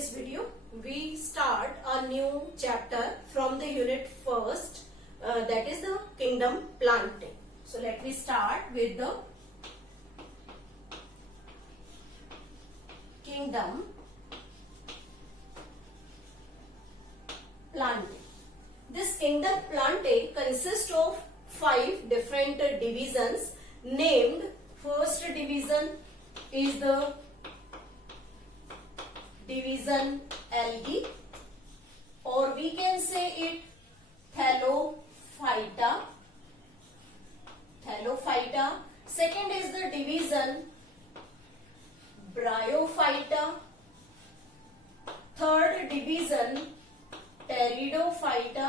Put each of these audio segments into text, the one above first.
this video, we start a new chapter from the unit first, that is the kingdom planting. So let me start with the kingdom planting. This kingdom planting consists of 5 different divisions named. First division is the division algae, or we can say it Thallophyta. Second is the division Bryophyta. Third division Pteridophyta.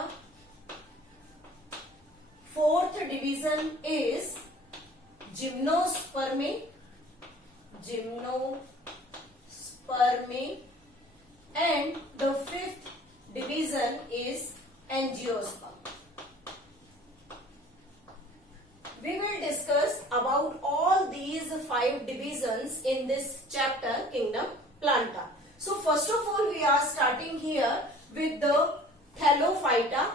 Fourth division is Gymnospermae. And the fifth division is Angiosperm. We will discuss about all these 5 divisions in this chapter, Kingdom Planta. So first of all, we are starting here with the Thallophyta,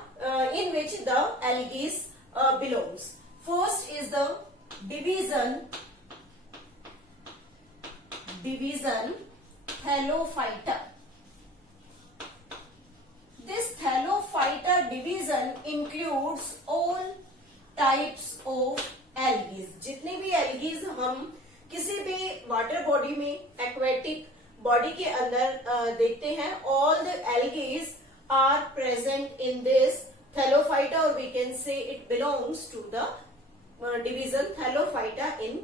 in which the algae belongs. First is the division Thallophyta. This Thallophyta division includes all types of algae. जितने भी algae हम किसी भी water body में, aquatic body के अंदर देखते हैं, all the algae are present in this Thallophyta, or we can say it belongs to the division Thallophyta in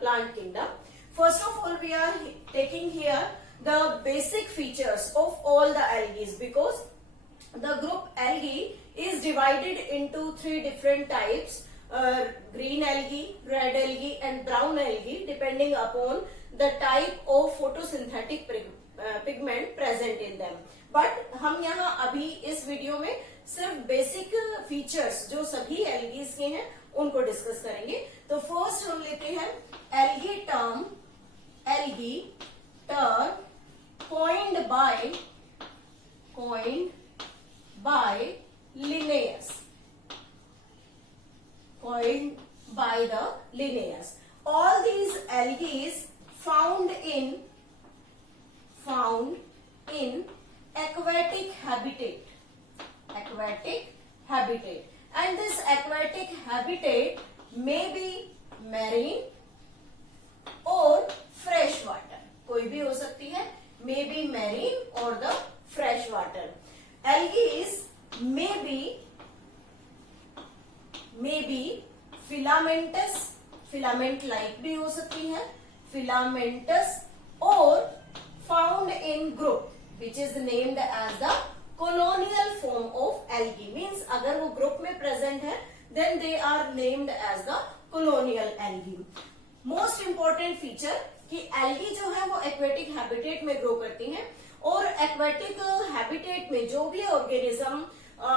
plant kingdom. First of all, we are taking here the basic features of all the algae, because the group algae is divided into 3 different types: green algae, red algae and brown algae, depending upon the type of photosynthetic pigment present in them. But हम यहाँ अभी इस video में सिर्फ basic features जो सभी algae के हैं उनको डिस्कस करेंगे. तो फर्स्ट हम लेते हैं algae term coined by Linnaeus. All these algae found in aquatic habitat, and this aquatic habitat may be marine or fresh water. कोई भी हो सकती है, may be marine or the fresh water. Algae may be filamentous, filament like भी हो सकती है, filamentous, or found in group, which is named as the colonial form of algae. Means अगर वो group में present है, then they are named as the colonial algae. Most important feature कि algae जो है वो aquatic habitat में grow करती हैं, और aquatic habitat में जो भी organism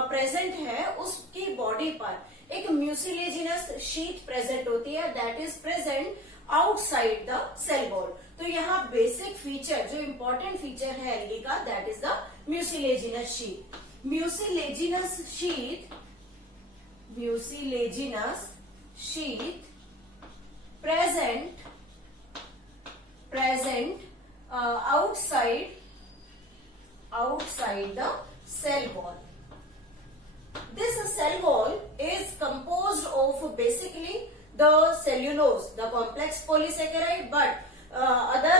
present है उसकी body पर एक mucilaginous sheath present होती है, that is present outside the cell wall. तो यहाँ basic feature जो important feature है algae का, that is the mucilaginous sheath. Mucilaginous sheath present outside the cell wall. This cell wall is composed of basically the cellulose, the complex polysaccharide, but other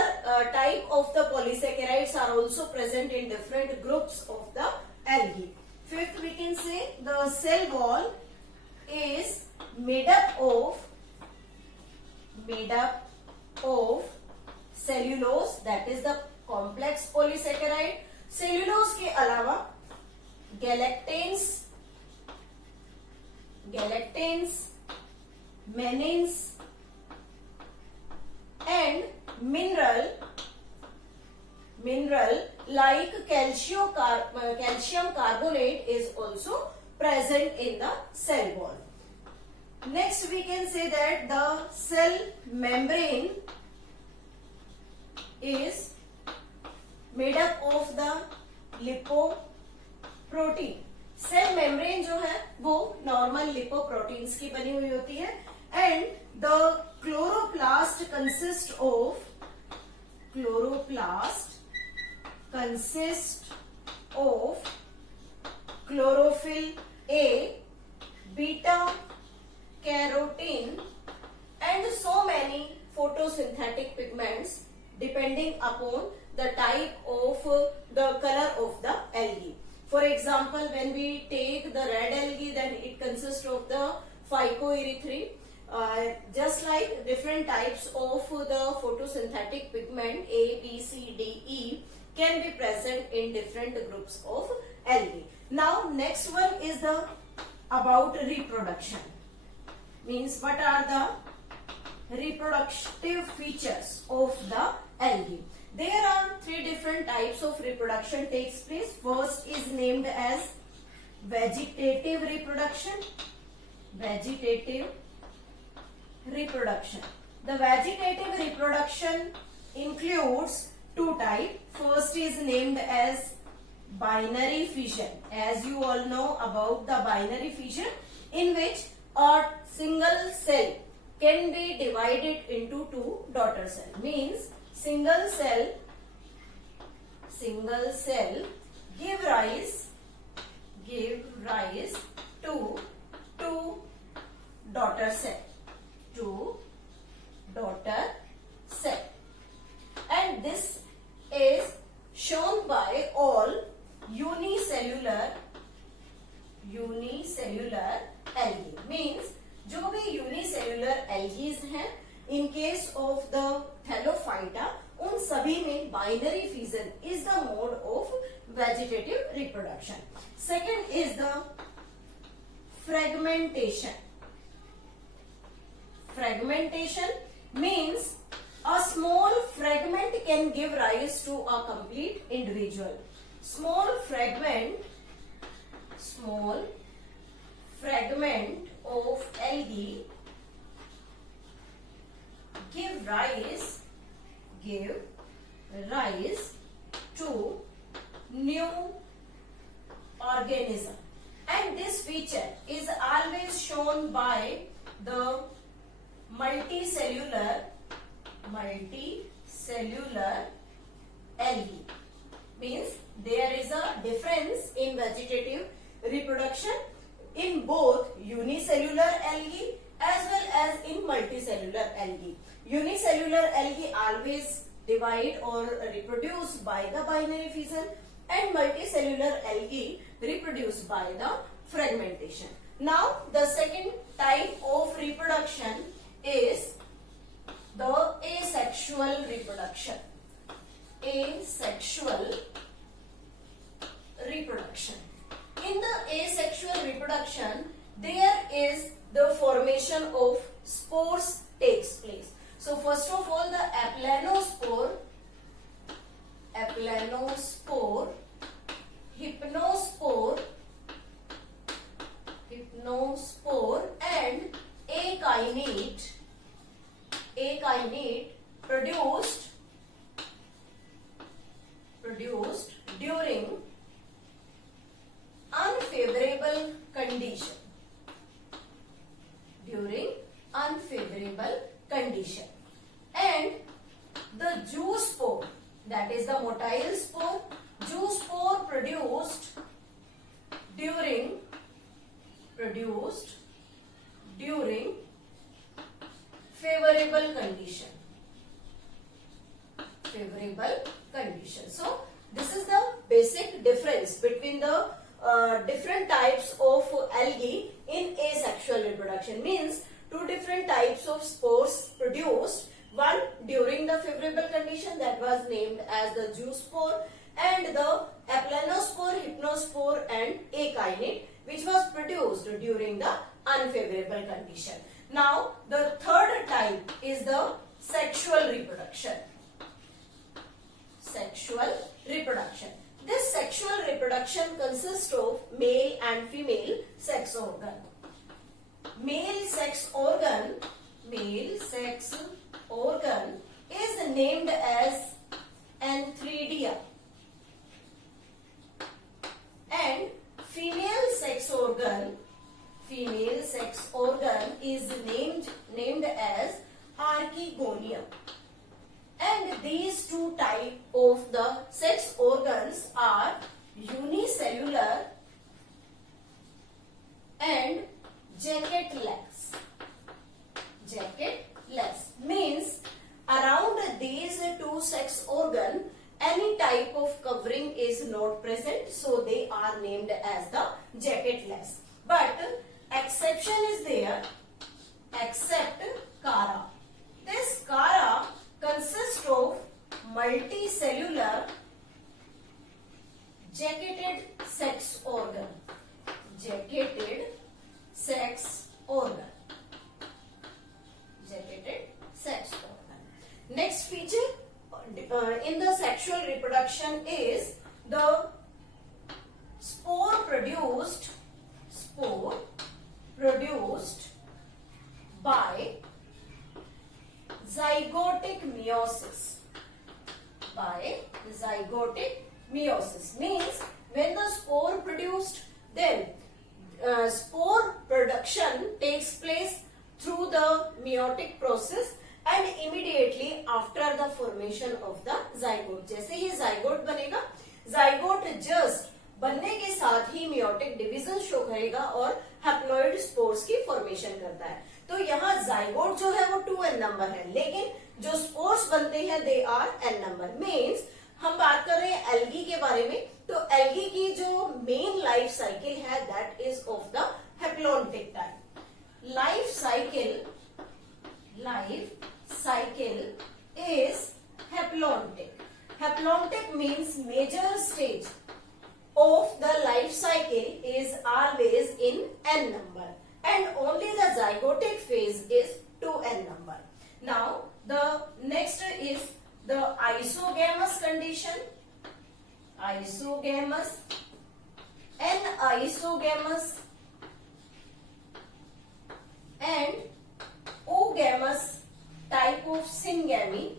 type of the polysaccharides are also present in different groups of the algae. Fifth, we can say the cell wall is made up of cellulose, that is the complex polysaccharide. cellulose के अलावा galactans, mannins and mineral like calcium carbonate is also present in the cell wall. Next, we can say that the cell membrane is made up of the lipoprotein. Cell membrane जो है वो normal lipoproteins की बनी हुई होती है। And the chloroplast consist of chlorophyll A, beta carotene and so many photosynthetic pigments depending upon the type of the color of the algae. For example, when we take the red algae, then it consists of the phycoerythrin. Just like different types of the photosynthetic pigment A, B, C, D, E can be present in different groups of algae. Now next one is the about reproduction. Means what are the reproductive features of the algae? There are three different types of reproduction takes place. First is named as vegetative reproduction. The vegetative reproduction includes two types. First is named as binary fission. As you all know about the binary fission, in which a single cell can be divided into two daughter cells. Means single cell give rise to two daughter cell, and this is shown by all unicellular algae. Means जो भी unicellular algae हैं, in case of the Thallophyta, उन सभी में binary fission is the mode of vegetative reproduction. Second is the fragmentation. Fragmentation means a small fragment can give rise to a complete individual. Small fragment of algae give rise to new organism, and this feature is always shown by the multicellular algae. Means there is a difference in vegetative reproduction in both unicellular algae as well as in multicellular algae. Unicellular algae always divide or reproduce by the binary fission, and multicellular algae reproduce by the fragmentation. Now the second type of reproduction is the asexual reproduction. In the asexual reproduction, there is the formation of spores takes place. So first of all, the aplanospore, hypnospore and akinete produced during unfavorable condition, and the zoospore, that is the motile spore, zoospore produced during favorable condition. So this is the basic difference between the different types of algae in asexual reproduction. Means two different types of spores produced, one during the favorable condition, that was named as the zoospore, and the aplanospore, hypnospore and akinete, which was produced during the unfavorable condition. Now the third type is the sexual reproduction. This sexual reproduction consists of male and female sex organ. Male sex organ is named as antheridia. archegonium. And these two types of the sex organs are unicellular and jacketless. Jacketless means around these two sex organ any type of covering is not present, so they are named as the jacketless. But exception is there, except cara. This cara consists of multicellular jacketed sex organ. Jacketed sex organ. Jacketed sex organ. Next feature in the sexual reproduction is the spore produced by zygotic meiosis. By zygotic meiosis means when the spore produced, then spore production takes place through the meiotic process and immediately after the formation of the zygote. जैसे ये zygote बनेगा, zygote just बनने के साथ ही meiotic division show करेगा और haploid spores की formation करता है. तो यहाँ zygote जो है वो 2n नंबर है, लेकिन जो spores बनते हैं they are n number. Means हम बात कर रहे हैं एल्गी के बारे में, तो एल्गी की जो मेन लाइफ साइकिल है that is of the haplontic type. Life cycle is haplontic. Haplontic means major stage of the life cycle is always in n number and only the zygotic phase is 2n number. Now the next is the isogamous condition. Isogamous, anisogamous and oogamous type of syngamy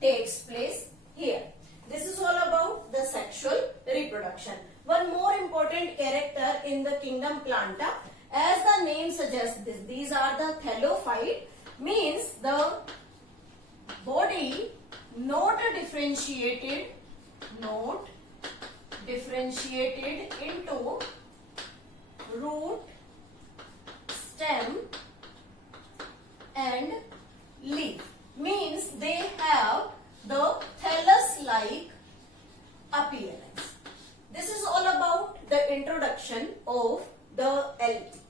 takes place here. This is all about the sexual reproduction. One more important character in the kingdom Planta, as the name suggests, these are the thallophyte, means the body not differentiated into root, stem and leaf. Means they have the thallus-like appearance. This is all about the introduction of the algae.